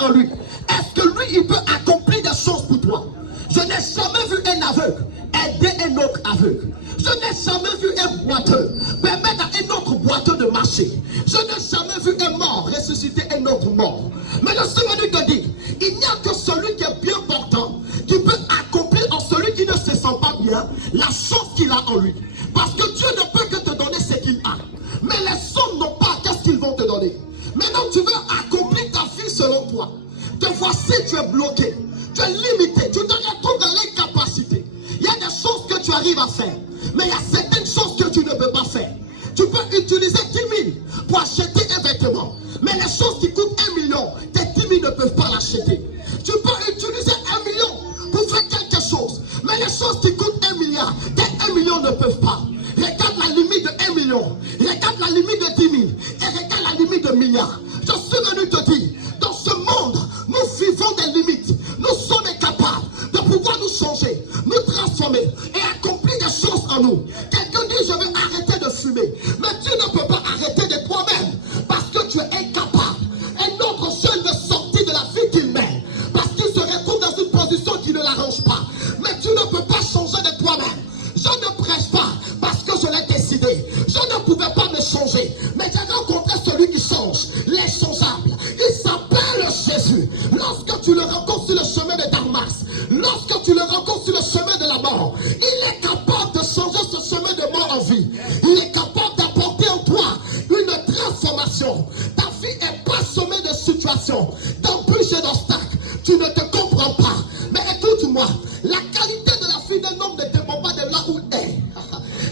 en lui, est-ce que lui, il peut accomplir des choses pour toi? Je n'ai jamais vu un aveugle aider un autre aveugle. Je n'ai jamais vu un boiteux permettre à un autre boiteux de marcher. Je n'ai jamais vu un mort ressusciter un autre mort. Mais le Seigneur te dit, il n'y a que celui qui est bien portant qui peut accomplir en celui qui ne se sent pas bien la chose qu'il a en lui. Parce que Dieu ne peut que te donner ce qu'il a. Mais les hommes n'ont pas, qu'est-ce qu'ils vont te donner? Maintenant tu veux accomplir ta vie selon toi. Te voici, tu es bloqué, tu es limité, tu te retrouves dans l'incapacité. Il y a des choses que tu arrives à faire, mais il y a certaines choses que tu ne peux pas faire. Tu peux utiliser 10 000 pour acheter un vêtement, mais les choses qui coûtent 1 million, tes 10 000 ne peuvent pas l'acheter. Tu peux utiliser 1 million pour faire quelque chose, mais les choses qui coûtent 1 milliard, tes 1 million ne peuvent pas. Regarde la limite de 1 million, regarde la limite de 10 000, et regarde la limite de milliards. Je suis venu te dire, dans ce monde, nous vivons des limites. Nous sommes incapables de pouvoir nous changer, nous transformer et accomplir des choses en nous. Quelqu'un dit, je vais arrêter de fumer. Mais tu ne peux pas arrêter de toi-même parce que tu es incapable. Un autre jeune veut sortir de la vie qu'il mène parce qu'il se retrouve dans une position qui ne l'arrange pas. Mais tu ne peux pas changer de toi-même. Je ne prêche pas parce que je l'ai décidé. Je ne pouvais pas me changer. Mais j'ai rencontré celui qui change, l'inchangeable. Il s'appelle Jésus. Lorsque tu le rencontres sur le chemin de Damas, lorsque tu le rencontres sur le chemin de la mort, il est capable de changer ce chemin de mort en vie. Il est capable d'apporter en toi une transformation. Ta vie est parsemée de situations, d'embûches et d'obstacles. Tu ne te comprends pas. Mais écoute-moi, la qualité de la vie d'un homme ne dépend pas de là où il est.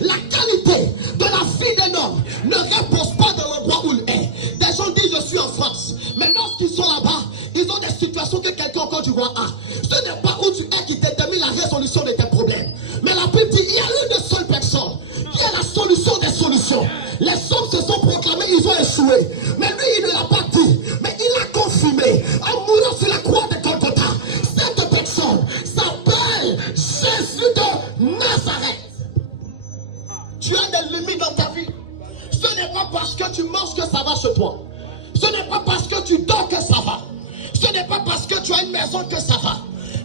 La qualité de la vie d'un homme ne repose pas dans l'endroit où il est. Des gens disent je suis en France, mais lorsqu'ils sont là-bas, ils ont des situations que quelqu'un encore du roi a. Ce n'est pas où tu es qui détermine la résolution de tes problèmes. Mais la Bible dit, il y a une seule personne qui est la solution des solutions. Les hommes se sont proclamés, ils ont échoué. Mais lui, il ne l'a pas dit. Mais il a confirmé en mourant sur la croix de Golgotha. Cette personne s'appelle Jésus de Nazareth. Tu as des limites dans ta vie. Ce n'est pas parce que tu manges que ça va chez toi. Ce n'est pas parce que tu dors que ça va. Ce n'est pas parce que tu as une maison que ça va.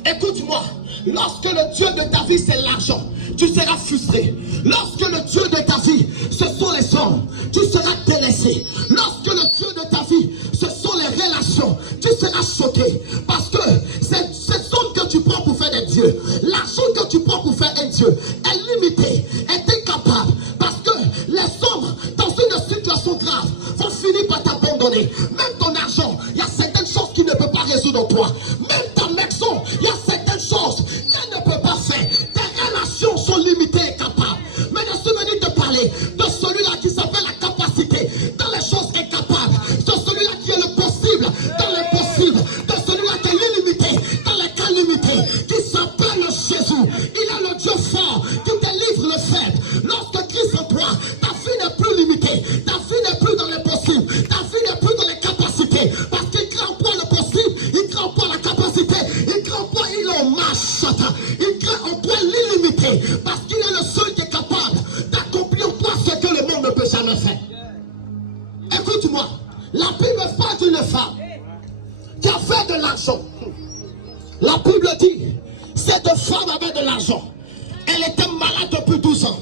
Écoute-moi, lorsque le Dieu de ta vie c'est l'argent, tu seras frustré. Lorsque le Dieu de ta vie ce sont les hommes, tu seras délaissé. Lorsque le Dieu de ta vie ce sont les relations, tu seras choqué. Parce que ces hommes que tu prends pour faire des dieux, l'argent que tu prends pour faire un Dieu est limité, est incapable. Parce que les hommes dans une situation grave vont finir par t'abandonner. Même ton argent, il y a certaines choses qu'il ne peut pas résoudre en toi. Même ta maison, il y a certaines choses qu'elle ne peut pas faire. Tes relations sont limitées et incapables. Mais je suis venu te parler de celui-là qui s'appelle la capacité dans les choses incapables. De celui-là qui est le possible dans l'impossible. De celui-là qui est l'illimité dans les cas limités. Qui s'appelle Jésus. Il est le Dieu fort qui délivre le faible. Lorsque Christ en toi, ta vie n'est plus limitée. Ta vie n'est plus dans l'impossible. Ta vie n'est plus dans les capacités. Parce qu'il crée en toi le possible. Il crée en toi la capacité. Il crée en toi, il en marche. Il crée en toi l'illimité. Parce qu'il est le seul qui est capable d'accomplir en toi ce que le monde ne peut jamais faire. Écoute-moi. La Bible parle d'une femme qui avait de l'argent. La Bible dit, cette femme avait de l'argent. Elle était malade depuis 12 ans.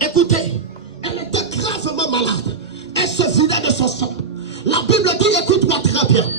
Écoutez, elle était gravement malade. Elle se vidait de son sang. La Bible dit, écoute-moi très bien.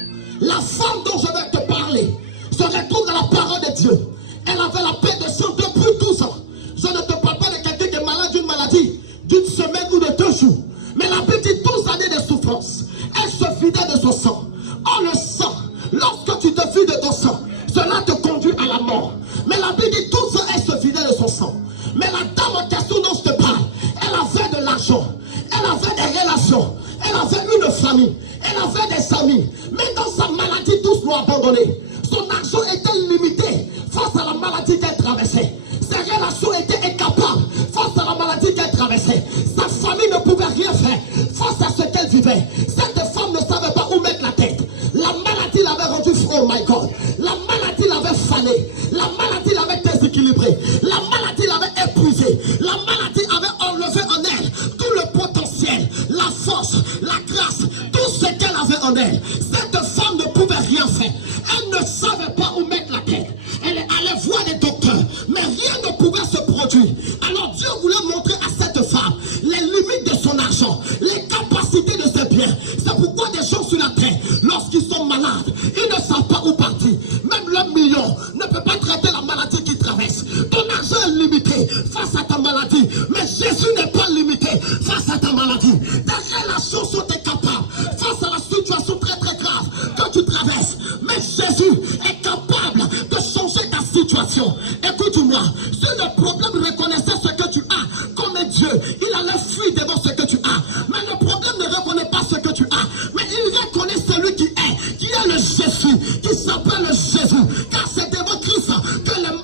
La femme dont je vais te parler se retrouve dans la parole de Dieu. Elle avait la paix de sang depuis 12 ans. Je ne te parle pas de quelqu'un qui est malade d'une maladie d'une semaine ou de 2 jours. Mais la Bible dit 12 années de souffrance. Elle se vidait de son sang. Oh, le sang, lorsque tu te vides de ton sang, cela te conduit à la mort. Mais la Bible dit 12 ans, elle se vidait de son sang. Mais la dame en question dont je te parle, elle avait de l'argent, elle avait des relations, elle avait une famille, elle avait des amis. Mais dans sa maladie, tous l'ont abandonné. Son argent était limité face à la maladie qu'elle traversait. Ses relations étaient incapables face à la maladie qu'elle traversait. Sa famille ne pouvait rien faire face à ce qu'elle vivait. Cette femme ne savait pas où mettre la tête. La maladie l'avait rendue, oh my God. La maladie l'avait fanée. La maladie l'avait déséquilibrée. La maladie l'avait épuisée. La maladie avait enlevé en elle tout le potentiel, la force, la grâce, tout ce qu'elle avait en elle. Cette femme ne pouvait rien faire. rien. C'est pourquoi des gens sur la terre, lorsqu'ils sont malades, ils ne savent pas où partir. Même le million ne peut pas traiter la maladie qu'ils traversent. Ton argent est limité face à ta maladie, mais Jésus n'est pas limité face à ta maladie. Des relations sont incapables face à la situation très très grave que tu traverses, mais Jésus est capable de changer ta situation. Écoute-moi, si le problème reconnaissait ce que tu as comme Dieu, il allait fuir devant ce que tu as. Mais le problème ne reconnaît pas ce que tu as, mais il reconnaît celui qui est le Jésus, qui s'appelle le Jésus. Car c'est devant Christ que le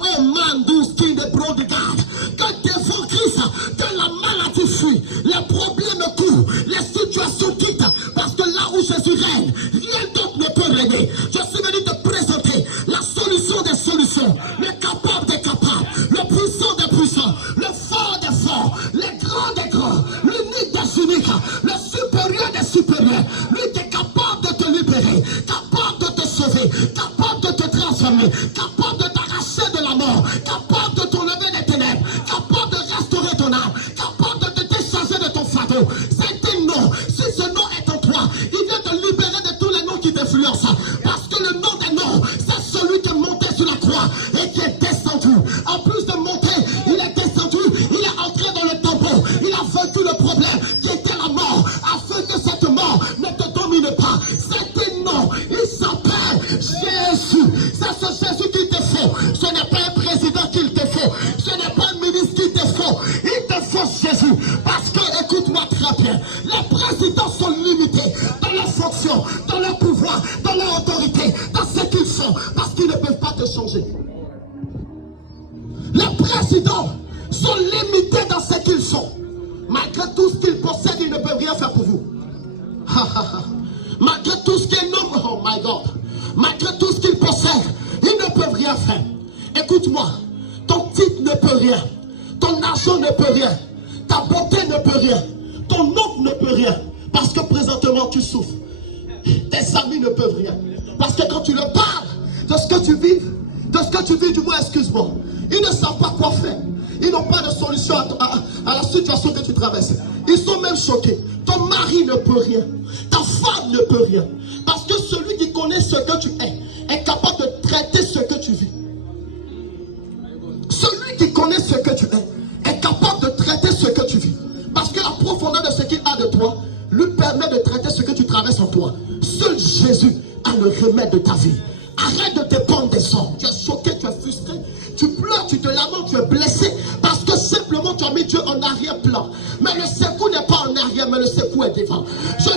qui est prodigal, que devant Christ que la maladie fuit, les problèmes courent, les situations quittent, parce que là où Jésus règne, rien d'autre ne peut régner. Je suis venu te présenter la solution des solutions, le capable des capables, le puissant des puissants, le fort des forts, les grands des grands, l'unique des uniques, le supérieur des supérieurs. Lui qui est capable de te libérer, capable de te sauver, capable de te transformer, capable de t'arracher de la mort, capable de t'enlever des ténèbres, capable de restaurer ton âme, capable de te décharger de ton fardeau. C'est un nom. Si ce nom est en toi, il vient te libérer de tous les noms qui t'influencent. Parce que le nom des noms, c'est celui qui est monté sur la croix et qui est descendu. En plus de monter, il est descendu, il est entré dans le tombeau, il a vaincu le problème qui était la mort, afin que cette mort ne te domine pas. C'est un nom, il s'appelle Jésus. C'est ce Jésus qu'il te faut. Ce n'est pas un président qu'il te faut, ce n'est pas un ministre qu'il te faut, il te faut Jésus. Parce que, écoute-moi très bien, les présidents sont limités dans leur fonction, dans leur pouvoir, dans leur autorité, dans ce qu'ils sont, parce qu'ils ne peuvent pas te changer. Les présidents sont limités dans ce qu'ils sont. Malgré tout ce qu'ils possèdent, ils ne peuvent rien faire pour vous. Malgré tout ce qu'ils nomment, oh my God, malgré tout ce qu'ils possèdent, ils ne peuvent rien faire. Écoute-moi, ton titre ne peut rien, ton argent ne peut rien, ta beauté ne peut rien, ton nom ne peut rien, parce que présentement tu souffres. Tes amis ne peuvent rien, parce que quand tu leur parles de ce que tu vis, du moins excuse-moi, ils ne savent pas quoi faire. Ils n'ont pas de solution à la situation que tu traverses. Ils sont même choqués. Ton mari ne peut rien, ta femme ne peut rien, parce que celui qui connaît ce que tu es est capable de traiter ce que tu vis. Celui qui connaît ce que tu es est capable de traiter ce que tu vis. Parce que la profondeur de ce qu'il a de toi lui permet de traiter ce que tu traverses en toi. Seul Jésus a le remède de ta vie. Arrête de dépendre des hommes. Tu es choqué, tu es frustré, tu pleures, tu te lamentes, tu es blessé. Parce que simplement tu as mis Dieu en arrière-plan. Mais le secours n'est pas en arrière, mais le secours est devant. Je